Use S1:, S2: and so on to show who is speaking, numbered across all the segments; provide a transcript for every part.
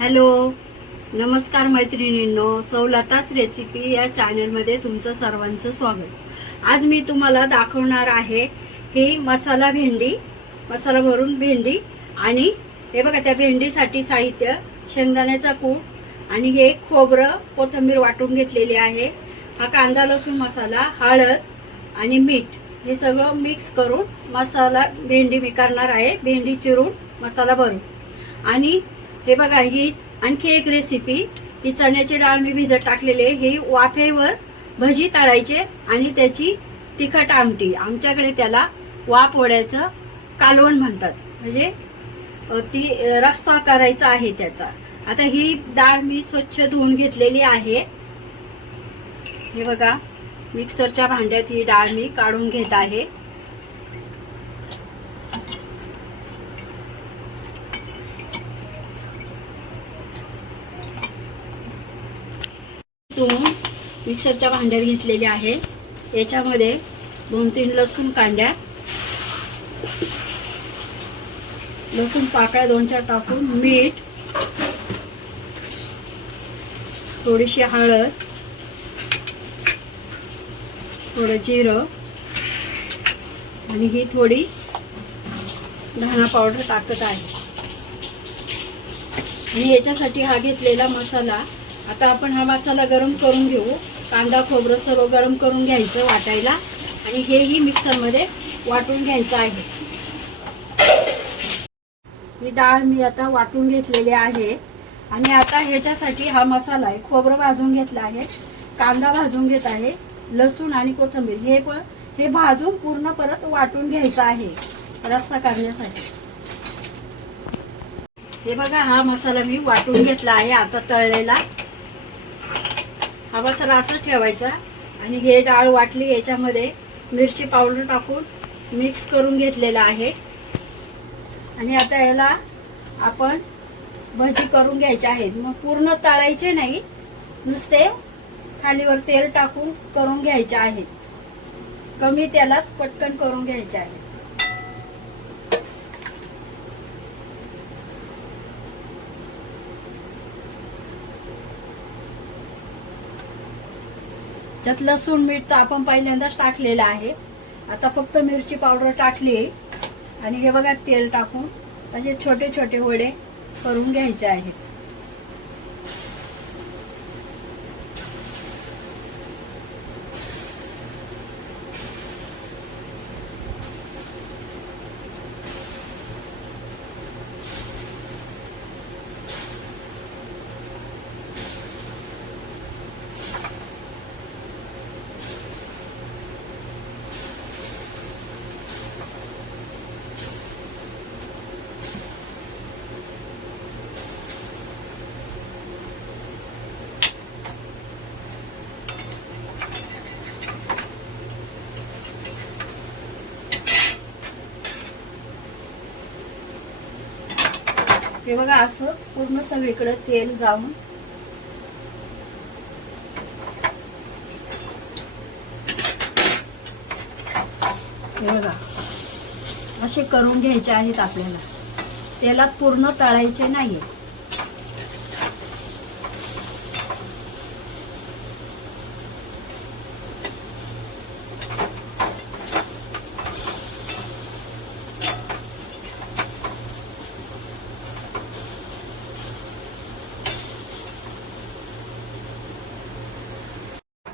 S1: Hello नमस्कार मैत्रिणींनो सवलताच recipe या चॅनलमध्ये तुमचं सर्वांचं स्वागत. आज मी तुम्हाला दाखवणार आहे ही मसाला भेंडी मसाला भरून भेंडी आणि हे बघा त्या भेंडीसाठी साहित्य शेंगदाण्याचा कूट आणि हे खोबरं कोथिंबीर वाटून घेतलेली आहे. हा कांदा लसूण मसाला हळद आणि मीठ हे सगळं मिक्स करून मसाला भेंडी मी करणार आहे. भेंडी चिरून मसाला भरून. आणि हे बघा ही आणखी एक रेसिपी ही चण्याची डाळ मी भिजत टाकलेली आहे. ही वाफेवर भजी तळायचे आणि त्याची तिखट आमटी. आमच्याकडे त्याला वाफ वड्याचं कालवण म्हणतात. म्हणजे ती रस्ता रस्सा करायचा आहे त्याचा. आता ही डाळ मी स्वच्छ धुवून घेतलेली आहे. हे बघा मिक्सरच्या भांड्यात ही डाळ मी काढून घेत आहे. धुवून मिक्सरच्या भांड्यात घेतलेली आहे. याच्यामध्ये दोन तीन लसूण कांड्या लसूण पाकळ्या दोन चार टाकून मीठ थोडीशी हळद थोडं जिरं आणि ही थोडी धना पावडर टाकत आहे. आणि याच्यासाठी हा घेतलेला मसाला आता आपण हा मसाला गरम करून घेऊ. कांदा खोबरं सर्व गरम करून घ्यायचं वाटायला. आणि हेही मिक्सरमध्ये वाटून घ्यायचं आहे. ही डाळ मी आता वाटून घेतलेली आहे. आणि आता ह्याच्यासाठी हा मसाला आहे. खोबरं भाजून घेतलं आहे. कांदा भाजून घेत आहे. लसूण आणि कोथिंबीर हे पण हे भाजून पूर्ण परत वाटून घ्यायचं आहे. रस्ता करण्यासाठी. हे बघा हा मसाला मी वाटून घेतला आहे. आता तळलेला. हा मसाला असं ठेवायचा. आणि हे डाळ वाटली याच्यामध्ये मिरची पावडर टाकून मिक्स करून घेतलेला आहे. आणि आता याला आपण भजी करून घ्यायचे आहेत. मग पूर्ण तळायचे नाही. नुसते खालीवर तेल टाकून करून घ्यायचे आहेत. कमी तेलात पटकन करून घ्यायचे आहे त्यात लसूण मीठ तर आपण पहिल्यांदाच टाकलेलं आहे. आता फक्त मिरची पावडर टाकली आणि हे बघा तेल टाकून असे छोटे छोटे वडे करून घ्यायचे आहेत. हे बघा असं पूर्ण सगळीकडे तेल जाऊन. हे बघा असे करून घ्यायचे आहेत आपल्याला. तेलात पूर्ण तळायचे नाहीये.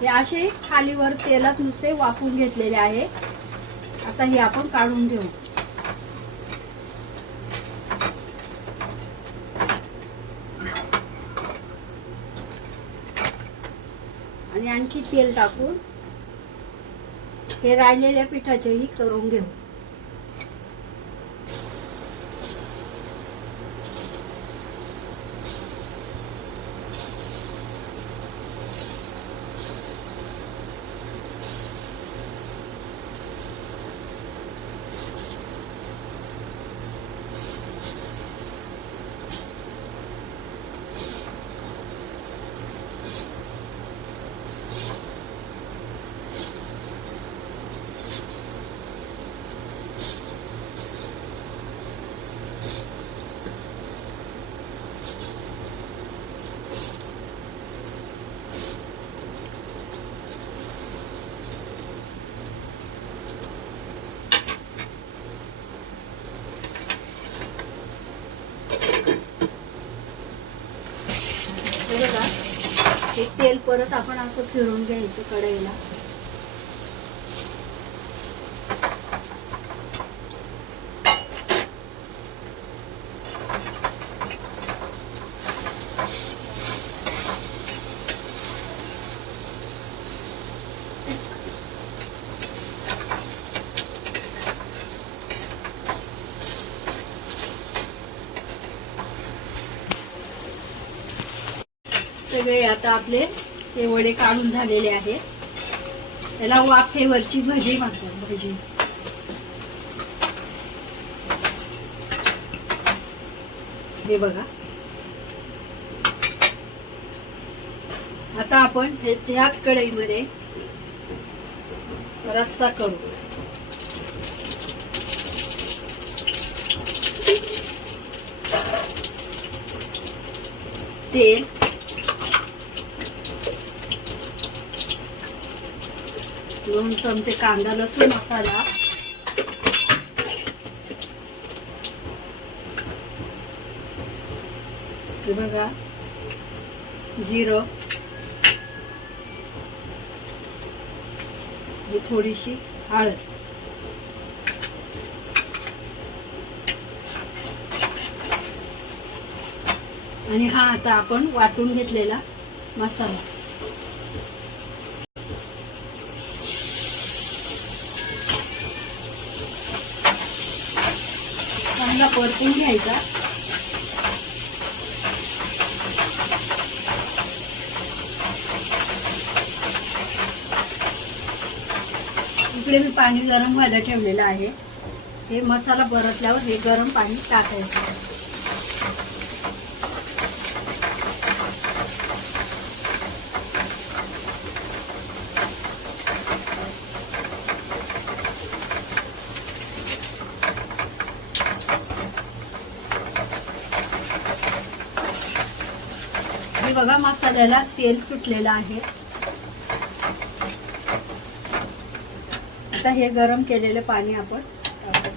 S1: हे असे खालीवर तेलात नुसते वाफून घेतलेले आहे. आता हे आपण काढून घेऊ. आणि आणखी तेल टाकून हे राहिलेल्या पिठाचेही करून घेऊ. हे तेल परत आपण असं फिरून घ्यायचं कढईला. सगळे आता आपले हे वडे काढून झालेले आहे. त्याला वाफेवरची भजी म्हणतात भजी. हे बघा. आता आपण हे ह्याच कढईमध्ये रस्सा करू. तेल दोन चमचे कांदा लसूण मसाला. हे बघा जिरं. ही थोडीशी हळद. आणि हा आता आपण वाटून घेतलेला मसाला. चांगला परतून घ्यायचा. इकडे मी पाणी गरम व्हायला ठेवलेलं आहे. हे मसाला परतल्यावर हे गरम पाणी टाकायचं. आणि बघा मसाल्याला तेल सुटलेलं आहे. आता हे गरम केलेलं पाणी आपण टाकू.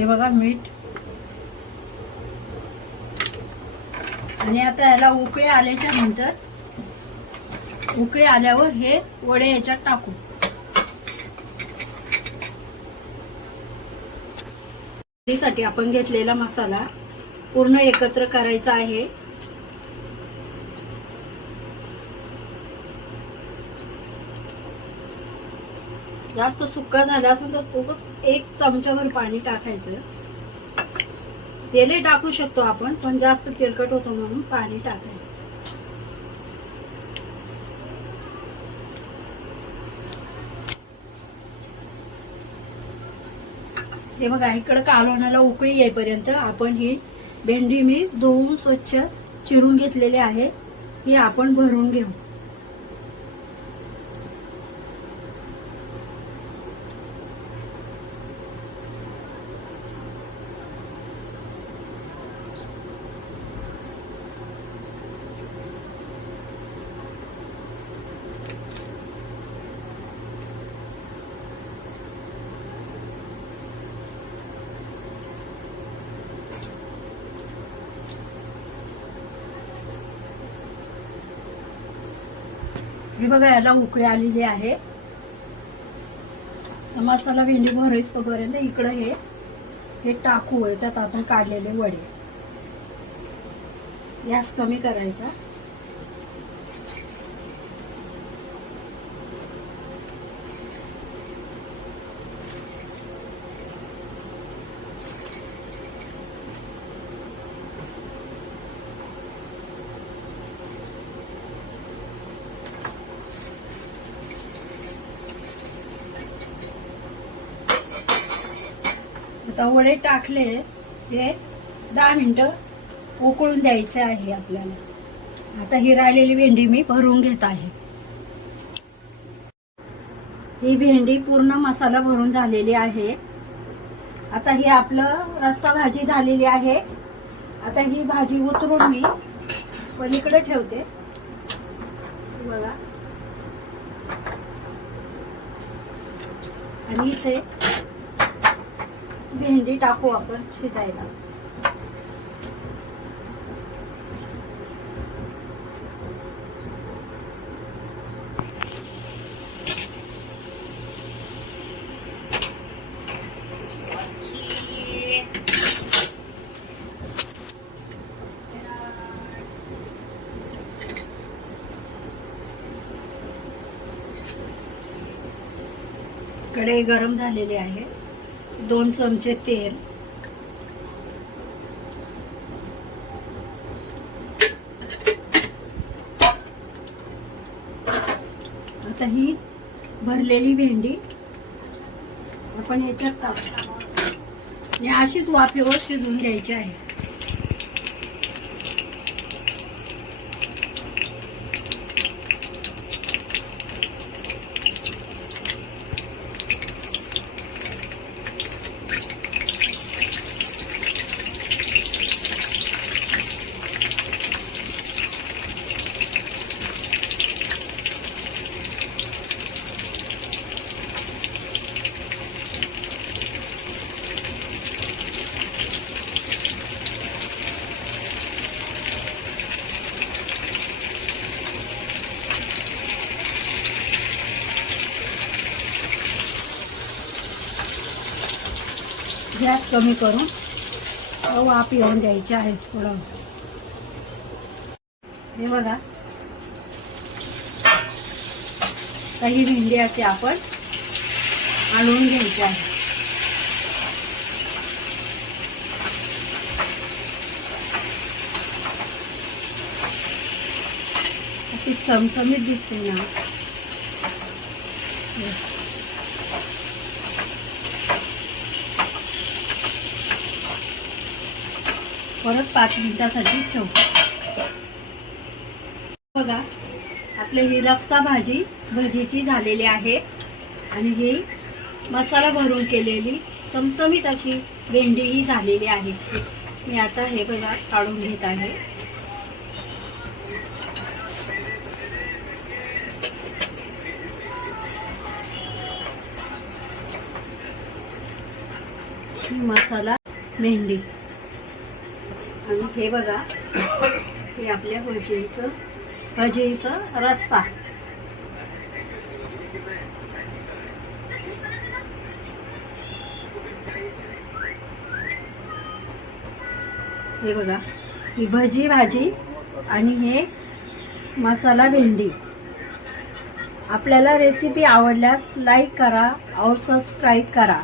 S1: हे बघा मीठ. आणि आता याला उकळे आल्याच्यानंतर उकळे आल्यावर हे वडे याच्यात टाकू. साठी आपण घेतलेला मसाला पूर्ण एकत्र करायचा आहे. जास्त सुक्का झाला असेल तर तो एक चमच्यावर पाणी टाकायचं. तेलही टाकू शकतो आपण पण जास्त तेलकट होतो म्हणून पाणी टाकायचं. हे बघा इकडं कालवणाला उकळी येईपर्यंत आपण ही भेंडी मी धुवून स्वच्छ चिरून घेतलेली आहे. ही आपण भरून घेऊ. हे बघा याला उकळी आलेली आहे. मसाला भेंडी भरायच तोपर्यंत इकडं हे हे टाकू. याच्यात आपण काढलेले वडे. गॅस कमी करायचा. आता वडे टाकले हे दहा मिनिटं उकळून द्यायचे आहे आपल्याला. आता ही राहिलेली भेंडी मी भरून घेत आहे. ही भेंडी पूर्ण मसाला भरून झालेली आहे. आता ही आपलं रस्ता भाजी झालेली आहे. आता ही भाजी उतरून मी पलीकडे ठेवते. बघा. आणि इथे भेंडी टाकू आपण शिजायला. कडे गरम झालेली आहे. दोन चमचे तेल. आता ही भरलेली भेंडी आपण याच्यात टाकू. अशीच वाफेवर शिजवून घ्यायची आहे गॅस कमी करून वाफ येऊन द्यायची आहे थोडं. हे बघा. काही भेंडी असे आपण आणून घ्यायचे आहे. अशी चमचमीत दिसते ना. परत पाच मिनिटासाठी ठेवतो बघा आपली ही रस्ता भाजी भजीची झालेली आहे. आणि ही मसाला भरून केलेली चमचमीत अशी भेंडी ही झालेली आहे. मी आता हे बघा काढून घेत आहे. मसाला मेहंदी आणि हे बघा. हे आपल्या भजीचं भजीचं रस्ता हे बघा. ही भजी भाजी आणि हे मसाला भेंडी. आपल्याला रेसिपी आवडल्यास लाईक करा और सबस्क्राईब करा.